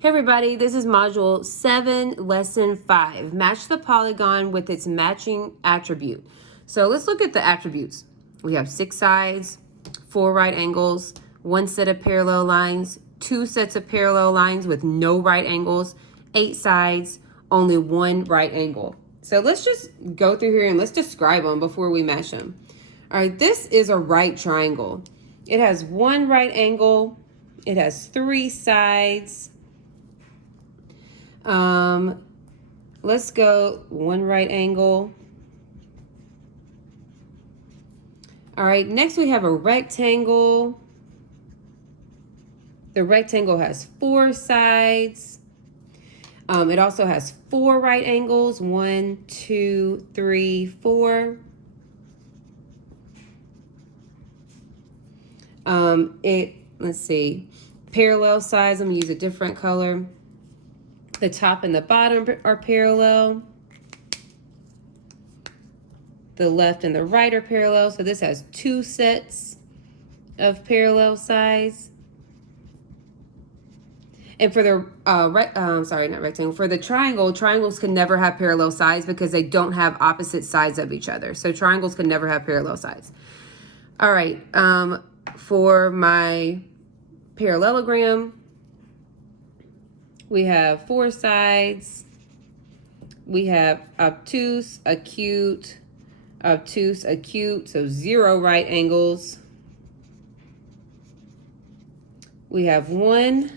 Hey everybody, this is Module 7, Lesson 5. Match the polygon with its matching attribute. So let's look at the attributes. We have 6 sides, 4 right angles, 1 set of parallel lines, 2 sets of parallel lines with no right angles, 8 sides, only 1 right angle. So let's just go through here and let's describe them before we match them. All right, this is a right triangle. It has 1 right angle, it has 3 sides. Let's go 1 right angle. All right, next we have a rectangle. The rectangle has 4 sides. It also has 4 right angles, 1, 2, 3, 4. Let's see, parallel sides, I'm gonna use a different color. The top and the bottom are parallel. The left and the right are parallel. So this has 2 sets of parallel sides. And for the for the triangle, triangles can never have parallel sides because they don't have opposite sides of each other. So triangles can never have parallel sides. All right, for my parallelogram, we have 4 sides. We have obtuse, acute, obtuse, acute, so 0 right angles. We have 1,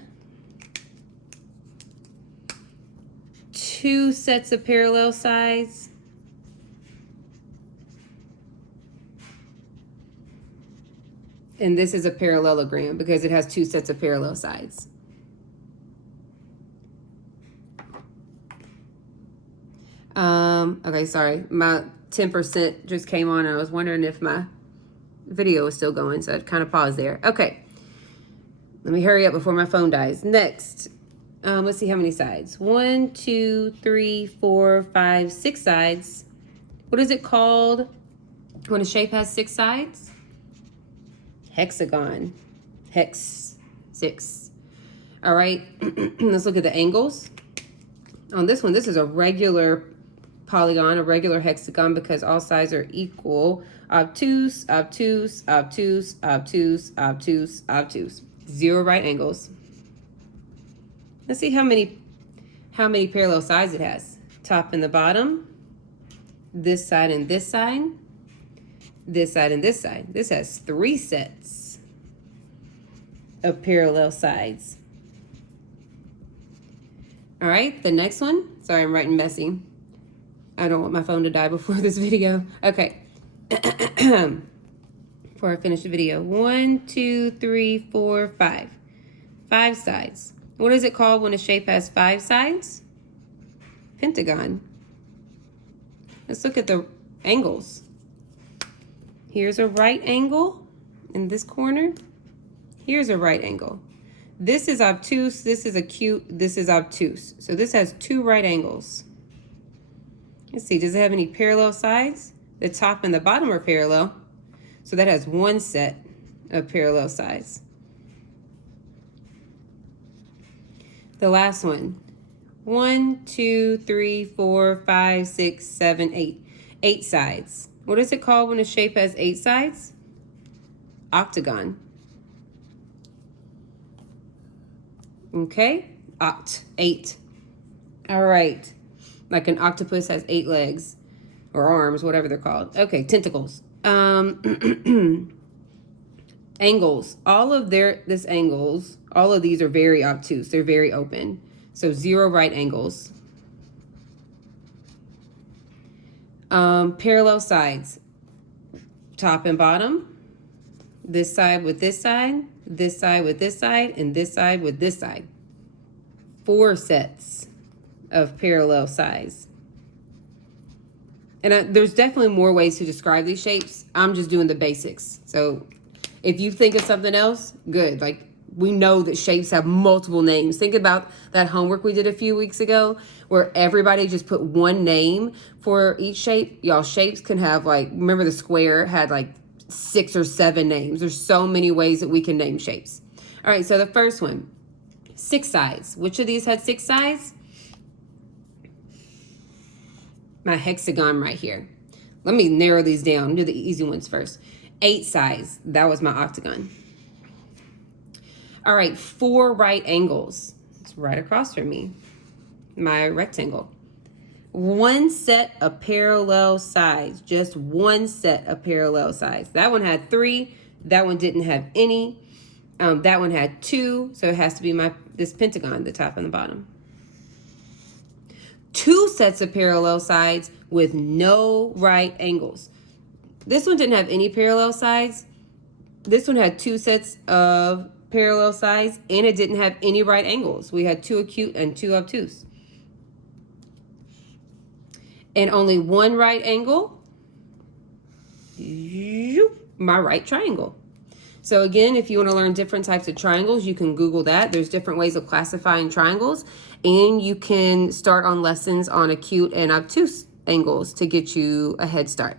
2 sets of parallel sides. And this is a parallelogram because it has 2 sets of parallel sides. Okay, sorry, my 10% just came on and I was wondering if my video is still going, so I'd kind of pause there. Okay, let me hurry up before my phone dies. Next, let's see how many sides. 1, 2, 3, 4, 5, 6 sides. What is it called when a shape has 6 sides? Hexagon. Hex 6. All right, let's look at the angles. On this one, this is a regular polygon, a regular hexagon, because all sides are equal. Obtuse, obtuse, obtuse, obtuse, obtuse, obtuse. 0 right angles. Let's see how many parallel sides it has. Top and the bottom. This side and this side. This side and this side. This has 3 sets of parallel sides. All right, the next one. Sorry, I'm writing messy. I don't want my phone to die before this video. Okay. Before I finish the video. 1, 2, 3, 4, 5. 5 sides. What is it called when a shape has 5 sides? Pentagon. Let's look at the angles. Here's a right angle in this corner. Here's a right angle. This is obtuse, this is acute, this is obtuse. So this has 2 right angles. Let's see, does it have any parallel sides? The top and the bottom are parallel. So that has 1 set of parallel sides. The last one. 1, 2, 3, 4, 5, 6, 7, 8. 8 sides. What is it called when a shape has 8 sides? Octagon. Okay, 8. All right, like an octopus has 8 legs or arms, whatever they're called. Okay, tentacles. Angles. All of these angles, all of these are very obtuse. They're very open. So 0 right angles. Parallel sides. Top and bottom. This side with this side. This side with this side, and this side with this side. 4 sets of parallel sides. And there's definitely more ways to describe these shapes. I'm just doing the basics. So if you think of something else, good. Like, we know that shapes have multiple names. Think about that homework we did a few weeks ago where everybody just put one name for each shape. Y'all, shapes can have, like, remember the square had like 6 or 7 names. There's so many ways that we can name shapes. All right, so the first one, 6 sides. Which of these had 6 sides? My hexagon right here. Let me narrow these down. Do the easy ones first. 8 sides. That was my octagon. All right, 4 right angles. It's right across from me. My rectangle. 1 set of parallel sides. Just 1 set of parallel sides. That one had 3. That one didn't have any. That one had 2. So it has to be this pentagon, the top and the bottom. 2 sets of parallel sides with no right angles. This one didn't have any parallel sides. This one had 2 sets of parallel sides, and it didn't have any right angles. We had 2 acute and 2 obtuse. And only 1 right angle. My right triangle. So again, if you want to learn different types of triangles, you can Google that. There's different ways of classifying triangles, and you can start on lessons on acute and obtuse angles to get you a head start.